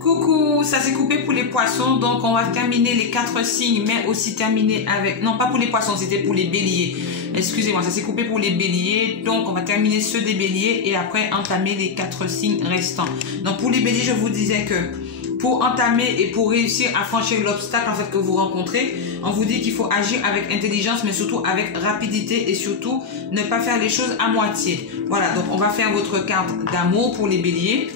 Coucou, ça s'est coupé pour les poissons, donc on va terminer les 4 signes, mais aussi terminer avec... Non, pas pour les poissons, c'était pour les béliers. Excusez-moi, ça s'est coupé pour les béliers, donc on va terminer ceux des béliers et après entamer les 4 signes restants. Donc pour les béliers, je vous disais que pour entamer et pour réussir à franchir l'obstacle en fait que vous rencontrez, on vous dit qu'il faut agir avec intelligence, mais surtout avec rapidité et surtout ne pas faire les choses à moitié. Voilà, donc on va faire votre carte d'amour pour les béliers.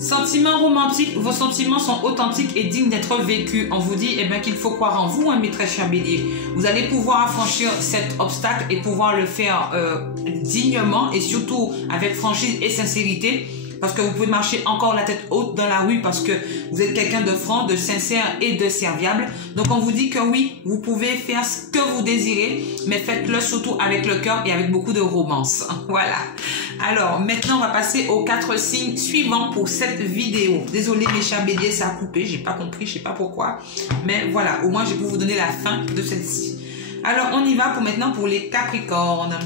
Sentiments romantiques, vos sentiments sont authentiques et dignes d'être vécus. On vous dit qu'il faut croire en vous, mes très chers béliers. Vous allez pouvoir affranchir cet obstacle et pouvoir le faire dignement et surtout avec franchise et sincérité. Parce que vous pouvez marcher encore la tête haute dans la rue parce que vous êtes quelqu'un de franc, de sincère et de serviable. Donc on vous dit que oui, vous pouvez faire ce que vous désirez, mais faites-le surtout avec le cœur et avec beaucoup de romance. Voilà. Alors maintenant on va passer aux 4 signes suivants pour cette vidéo. Désolé mes chers béliers, ça a coupé, j'ai pas compris, je sais pas pourquoi. Mais voilà, au moins je peux vous donner la fin de celle-ci. Alors on y va pour maintenant pour les Capricornes.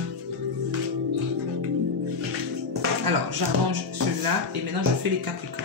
Alors, j'arrange ceux-là et maintenant je fais les Capricornes.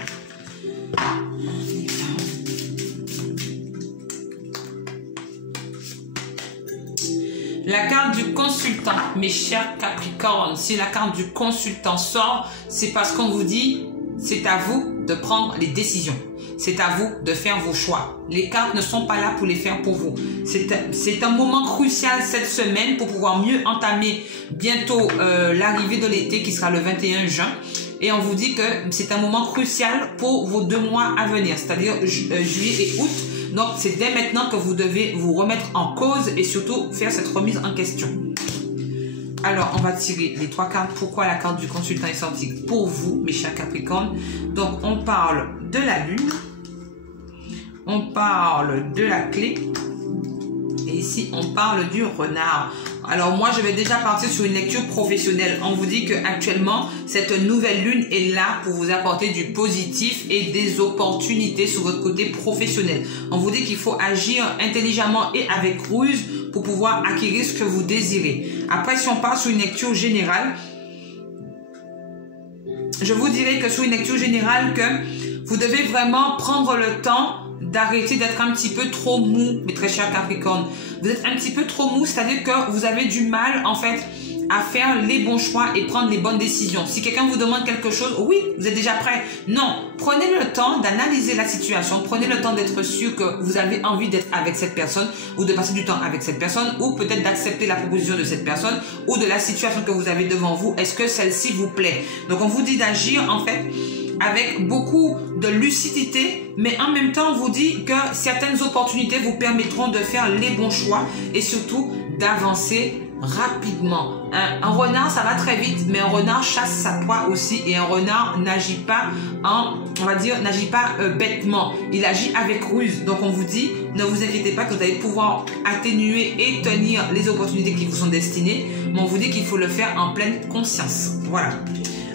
La carte du consultant, mes chers Capricornes, si la carte du consultant sort, c'est parce qu'on vous dit, c'est à vous de prendre les décisions. C'est à vous de faire vos choix. Les cartes ne sont pas là pour les faire pour vous. C'est un moment crucial cette semaine pour pouvoir mieux entamer bientôt l'arrivée de l'été qui sera le 21 juin. Et on vous dit que c'est un moment crucial pour vos 2 mois à venir, c'est-à-dire juillet et août. Donc c'est dès maintenant que vous devez vous remettre en cause et surtout faire cette remise en question. Alors, on va tirer les 3 cartes. Pourquoi la carte du consultant est sortie pour vous, mes chers Capricornes? Donc, on parle de la lune. On parle de la clé. Et ici, on parle du renard. Alors, moi, je vais déjà partir sur une lecture professionnelle. On vous dit qu'actuellement, cette nouvelle lune est là pour vous apporter du positif et des opportunités sur votre côté professionnel. On vous dit qu'il faut agir intelligemment et avec ruse pour pouvoir acquérir ce que vous désirez. Après, si on part sur une lecture générale, je vous dirais que sur une lecture générale, que vous devez vraiment prendre le temps d'arrêter d'être un petit peu trop mou, mes très chers Capricornes. Vous êtes un petit peu trop mou, c'est-à-dire que vous avez du mal, en fait, à faire les bons choix et prendre les bonnes décisions. Si quelqu'un vous demande quelque chose, oui, vous êtes déjà prêt. Non, prenez le temps d'analyser la situation, prenez le temps d'être sûr que vous avez envie d'être avec cette personne ou de passer du temps avec cette personne ou peut-être d'accepter la proposition de cette personne ou de la situation que vous avez devant vous. Est-ce que celle-ci vous plaît? Donc, on vous dit d'agir, en fait, avec beaucoup de lucidité, mais en même temps, on vous dit que certaines opportunités vous permettront de faire les bons choix et surtout d'avancer rapidement. Un renard, ça va très vite, mais un renard chasse sa proie aussi et un renard n'agit pas n'agit pas bêtement. Il agit avec ruse. Donc, on vous dit, ne vous inquiétez pas que vous allez pouvoir atténuer et tenir les opportunités qui vous sont destinées, mais on vous dit qu'il faut le faire en pleine conscience. Voilà.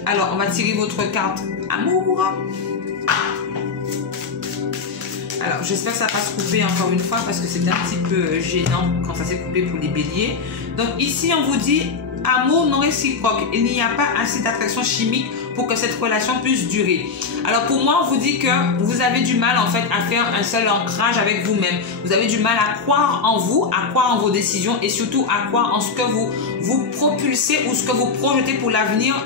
Alors, on va tirer votre carte amour. Alors, j'espère que ça va pas se couper encore une fois parce que c'est un petit peu gênant quand ça s'est coupé pour les béliers. Donc, ici, on vous dit amour non réciproque. Il n'y a pas assez d'attraction chimique pour que cette relation puisse durer. Alors, pour moi, on vous dit que vous avez du mal, en fait, à faire un seul ancrage avec vous-même. Vous avez du mal à croire en vous, à croire en vos décisions et surtout à croire en ce que vous propulsez ou ce que vous projetez pour l'avenir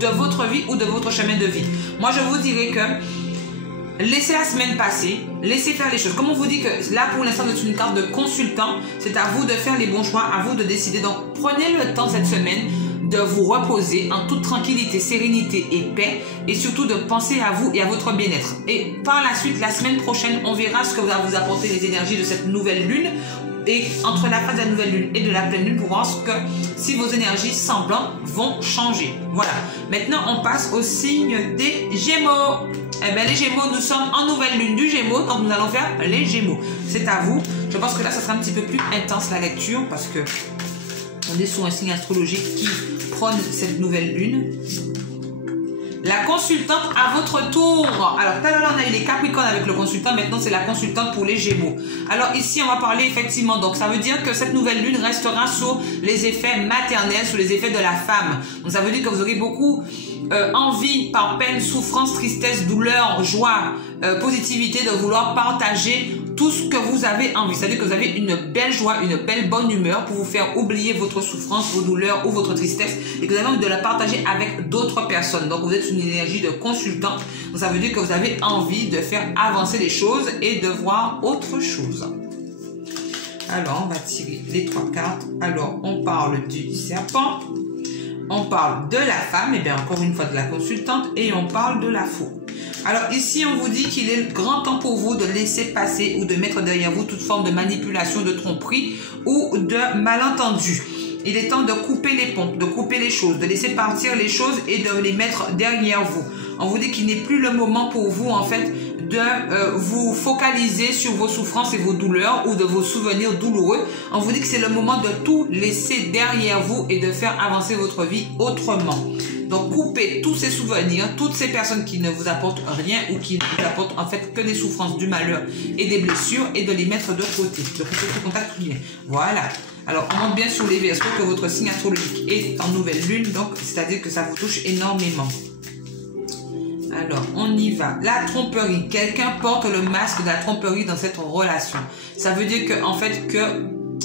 de votre vie ou de votre chemin de vie. Moi, je vous dirais que laissez la semaine passer, laissez faire les choses. Comme on vous dit que là, pour l'instant, vous êtes une carte de consultant, c'est à vous de faire les bons choix, à vous de décider. Donc, prenez le temps cette semaine de vous reposer en toute tranquillité, sérénité et paix et surtout de penser à vous et à votre bien-être. Et par la suite, la semaine prochaine, on verra ce que va vous apporter les énergies de cette nouvelle lune et entre la phase de la nouvelle lune et de la pleine lune pour voir si vos énergies semblantes vont changer. Voilà. Maintenant, on passe au signe des Gémeaux. Eh bien, les Gémeaux, nous sommes en nouvelle lune du Gémeaux, donc nous allons faire les Gémeaux. C'est à vous. Je pense que là, ça sera un petit peu plus intense la lecture parce que on est sur un signe astrologique qui prône cette nouvelle lune. La consultante à votre tour. Alors, tout à l'heure, on a eu les Capricornes avec le consultant. Maintenant, c'est la consultante pour les Gémeaux. Alors, ici, on va parler effectivement. Donc, ça veut dire que cette nouvelle lune restera sur les effets maternels, sur les effets de la femme. Donc, ça veut dire que vous aurez beaucoup envie, par peine, souffrance, tristesse, douleur, joie, positivité, de vouloir partager tout ce que vous avez envie. C'est-à-dire que vous avez une belle joie, une belle bonne humeur pour vous faire oublier votre souffrance, vos douleurs ou votre tristesse et que vous avez envie de la partager avec d'autres personnes. Donc, vous êtes une énergie de consultant. Donc, ça veut dire que vous avez envie de faire avancer les choses et de voir autre chose. Alors, on va tirer les 3 cartes. Alors, on parle du serpent. On parle de la femme, et bien encore une fois de la consultante, et on parle de la faux. Alors ici, on vous dit qu'il est grand temps pour vous de laisser passer ou de mettre derrière vous toute forme de manipulation, de tromperie ou de malentendu. Il est temps de couper les ponts, de couper les choses, de laisser partir les choses et de les mettre derrière vous. On vous dit qu'il n'est plus le moment pour vous, en fait, de vous focaliser sur vos souffrances et vos douleurs ou de vos souvenirs douloureux. On vous dit que c'est le moment de tout laisser derrière vous et de faire avancer votre vie autrement. Donc, coupez tous ces souvenirs, toutes ces personnes qui ne vous apportent rien ou qui ne vous apportent en fait que des souffrances, du malheur et des blessures et de les mettre de côté. De couper tout contact, tout lien. Voilà. Alors, on monte bien sur les Verseaux que votre signe astrologique est en nouvelle lune, donc c'est-à-dire que ça vous touche énormément. Alors, on y va. La tromperie. Quelqu'un porte le masque de la tromperie dans cette relation. Ça veut dire que, en fait,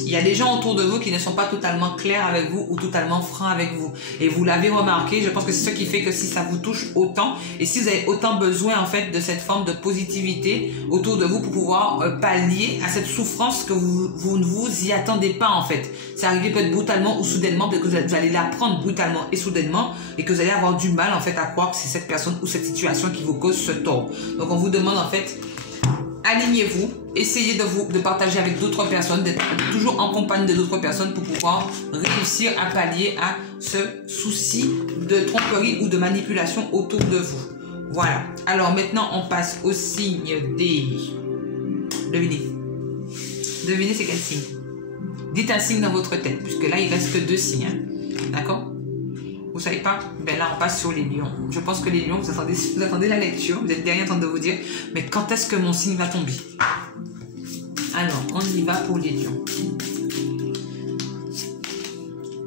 il y a des gens autour de vous qui ne sont pas totalement clairs avec vous ou totalement francs avec vous. Et vous l'avez remarqué, je pense que c'est ce qui fait que si ça vous touche autant et si vous avez autant besoin en fait de cette forme de positivité autour de vous pour pouvoir pallier à cette souffrance que vous ne vous y attendez pas en fait. Ça arrive peut-être brutalement ou soudainement, peut-être que vous allez l'apprendre brutalement et soudainement et que vous allez avoir du mal en fait à croire que c'est cette personne ou cette situation qui vous cause ce tort. Donc on vous demande en fait, alignez-vous, essayez de partager avec d'autres personnes, d'être toujours en compagnie d'autres personnes pour pouvoir réussir à pallier à ce souci de tromperie ou de manipulation autour de vous. Voilà. Alors maintenant, on passe au signe des... Devinez. Devinez c'est quel signe? Dites un signe dans votre tête, puisque là, il reste que 2 signes. Hein? D'accord? Vous savez pas? Ben là, on passe sur les lions. Je pense que les lions, vous attendez la lecture. Vous êtes derrière en train de vous dire, mais quand est-ce que mon signe va tomber? Alors, on y va pour les lions.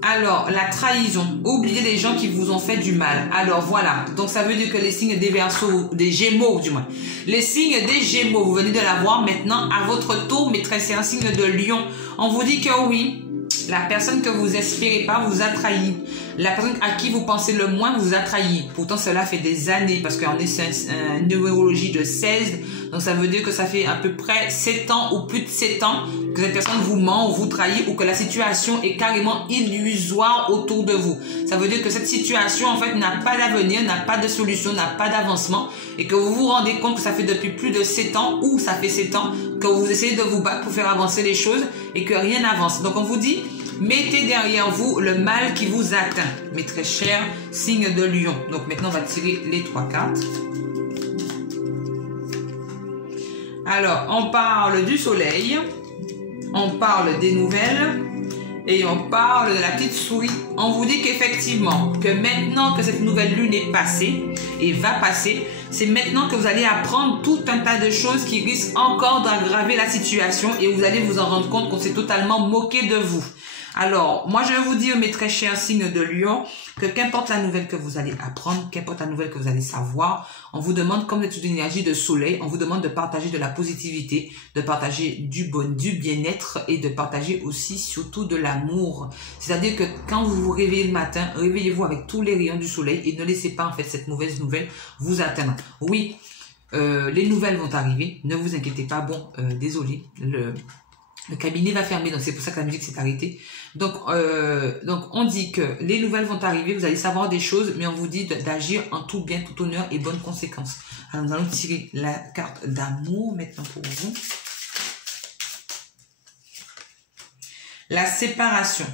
Alors, la trahison. Oubliez les gens qui vous ont fait du mal. Alors, voilà. Donc, ça veut dire que les signes des Verseaux, des Gémeaux, du moins. Les signes des Gémeaux, vous venez de la voir maintenant à votre tour, mais c'est un signe de lion. On vous dit que oui, la personne que vous espérez pas vous a trahi. La personne à qui vous pensez le moins vous a trahi. Pourtant, cela fait des années parce qu'on est sur une numérologie de 16. Donc, ça veut dire que ça fait à peu près 7 ans ou plus de 7 ans que cette personne vous ment ou vous trahit ou que la situation est carrément illusoire autour de vous. Ça veut dire que cette situation, en fait, n'a pas d'avenir, n'a pas de solution, n'a pas d'avancement et que vous vous rendez compte que ça fait depuis plus de 7 ans ou ça fait 7 ans que vous essayez de vous battre pour faire avancer les choses et que rien n'avance. Donc, on vous dit... Mettez derrière vous le mal qui vous atteint, mes très chers signes de lion. Donc maintenant, on va tirer les 3 cartes. Alors, on parle du soleil, on parle des nouvelles et on parle de la petite souris. On vous dit qu'effectivement, que maintenant que cette nouvelle lune est passée et va passer, c'est maintenant que vous allez apprendre tout un tas de choses qui risquent encore d'aggraver la situation et vous allez vous en rendre compte qu'on s'est totalement moqué de vous. Alors, moi, je vais vous dire, mes très chers signes de lion, que qu'importe la nouvelle que vous allez apprendre, qu'importe la nouvelle que vous allez savoir, on vous demande, comme c'est une énergie de soleil, on vous demande de partager de la positivité, de partager du bien-être et de partager aussi, surtout, de l'amour. C'est-à-dire que quand vous vous réveillez le matin, réveillez-vous avec tous les rayons du soleil et ne laissez pas, en fait, cette mauvaise nouvelle vous atteindre. Oui, les nouvelles vont arriver, ne vous inquiétez pas. Bon, désolé, le cabinet va fermer, donc c'est pour ça que la musique s'est arrêtée. Donc, on dit que les nouvelles vont arriver, vous allez savoir des choses, mais on vous dit d'agir en tout bien, tout honneur et bonne conséquence. Alors, nous allons tirer la carte d'amour maintenant pour vous. La séparation.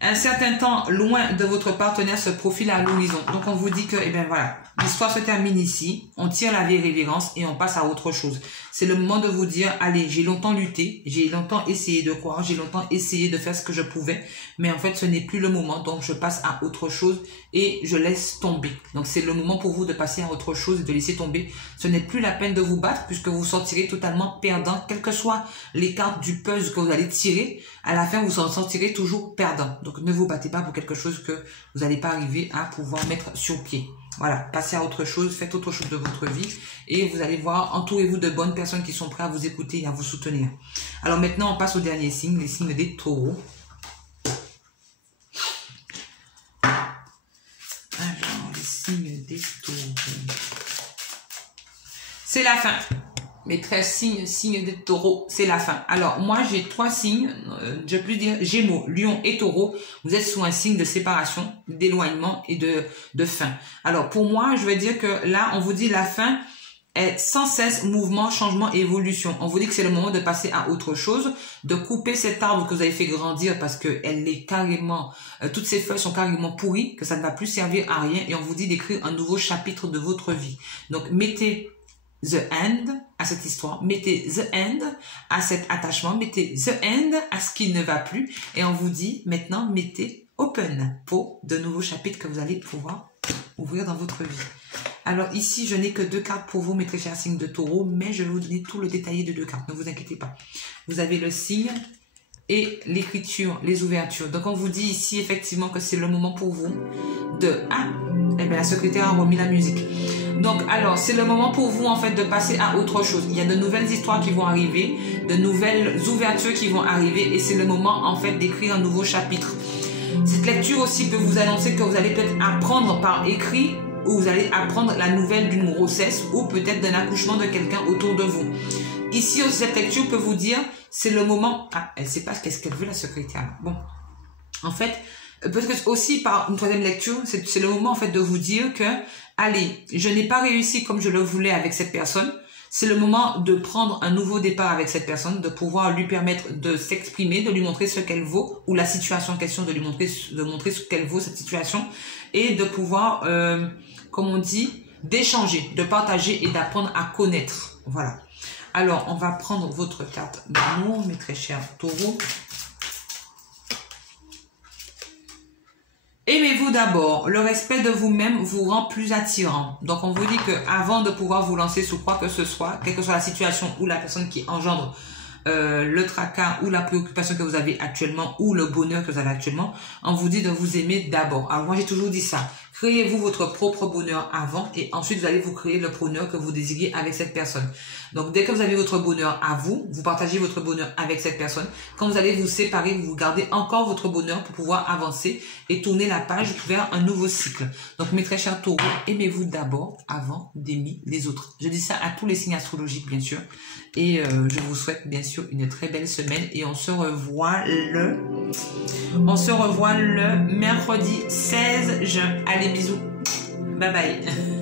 Un certain temps loin de votre partenaire se profile à l'horizon. Donc on vous dit que, eh bien voilà, l'histoire se termine ici, on tire la vieille révérence et on passe à autre chose. C'est le moment de vous dire, allez, j'ai longtemps lutté, j'ai longtemps essayé de croire, j'ai longtemps essayé de faire ce que je pouvais, mais en fait ce n'est plus le moment, donc je passe à autre chose et je laisse tomber. Donc c'est le moment pour vous de passer à autre chose et de laisser tomber. Ce n'est plus la peine de vous battre puisque vous sortirez totalement perdant, quelles que soient les cartes du puzzle que vous allez tirer, à la fin vous en sortirez toujours perdant. Donc ne vous battez pas pour quelque chose que vous n'allez pas arriver à pouvoir mettre sur pied. Voilà, passez à autre chose, faites autre chose de votre vie et vous allez voir, entourez-vous de bonnes personnes qui sont prêtes à vous écouter et à vous soutenir. Alors maintenant, on passe au dernier signe, les signes des taureaux. Alors, les signes des taureaux. C'est la fin. Mes 13 signes des taureaux, c'est la fin. Alors, moi, j'ai 3 signes, je peux dire Gémeaux, Lion et Taureau. Vous êtes sous un signe de séparation, d'éloignement et de fin. Alors, pour moi, je vais dire que là, on vous dit la fin est sans cesse mouvement, changement et évolution. On vous dit que c'est le moment de passer à autre chose, de couper cet arbre que vous avez fait grandir parce que elle est carrément, toutes ces feuilles sont carrément pourries, que ça ne va plus servir à rien et on vous dit d'écrire un nouveau chapitre de votre vie. Donc, mettez the end à cette histoire, mettez the end à cet attachement, mettez the end à ce qui ne va plus et on vous dit maintenant mettez open pour de nouveaux chapitres que vous allez pouvoir ouvrir dans votre vie. Alors ici je n'ai que 2 cartes pour vous mes très chers signes de taureau, mais je vais vous donner tout le détaillé de 2 cartes, ne vous inquiétez pas. Vous avez le signe et l'écriture, les ouvertures. Donc on vous dit ici effectivement que c'est le moment pour vous de... Ah, eh bien la secrétaire a remis la musique. Donc alors c'est le moment pour vous en fait de passer à autre chose. Il y a de nouvelles histoires qui vont arriver, de nouvelles ouvertures qui vont arriver et c'est le moment en fait d'écrire un nouveau chapitre. Cette lecture aussi peut vous annoncer que vous allez peut-être apprendre par écrit ou vous allez apprendre la nouvelle d'une grossesse ou peut-être d'un accouchement de quelqu'un autour de vous. Ici aussi cette lecture peut vous dire c'est le moment... Ah, elle ne sait pas qu'est-ce qu'elle veut la secrétaire. Bon, en fait, peut-être aussi par une troisième lecture, c'est le moment en fait de vous dire que allez, je n'ai pas réussi comme je le voulais avec cette personne. C'est le moment de prendre un nouveau départ avec cette personne, de pouvoir lui permettre de s'exprimer, de lui montrer ce qu'elle vaut, ou la situation en question, de montrer ce qu'elle vaut, cette situation, et de pouvoir, comme on dit, d'échanger, de partager et d'apprendre à connaître. Voilà. Alors, on va prendre votre carte d'amour, mes très chers taureaux. Aimez-vous d'abord. Le respect de vous-même vous rend plus attirant. Donc, on vous dit que avant de pouvoir vous lancer sur quoi que ce soit, quelle que soit la situation ou la personne qui engendre le tracas ou la préoccupation que vous avez actuellement ou le bonheur que vous avez actuellement, on vous dit de vous aimer d'abord. Alors, moi, j'ai toujours dit ça. Créez-vous votre propre bonheur avant et ensuite, vous allez vous créer le bonheur que vous désirez avec cette personne. Donc, dès que vous avez votre bonheur à vous, vous partagez votre bonheur avec cette personne. Quand vous allez vous séparer, vous gardez encore votre bonheur pour pouvoir avancer et tourner la page vers un nouveau cycle. Donc, mes très chers taureaux, aimez-vous d'abord avant d'aimer les autres. Je dis ça à tous les signes astrologiques, bien sûr. Et je vous souhaite, bien sûr, une très belle semaine. Et on se revoit le mercredi 16 juin. Allez, bisous. Bye bye.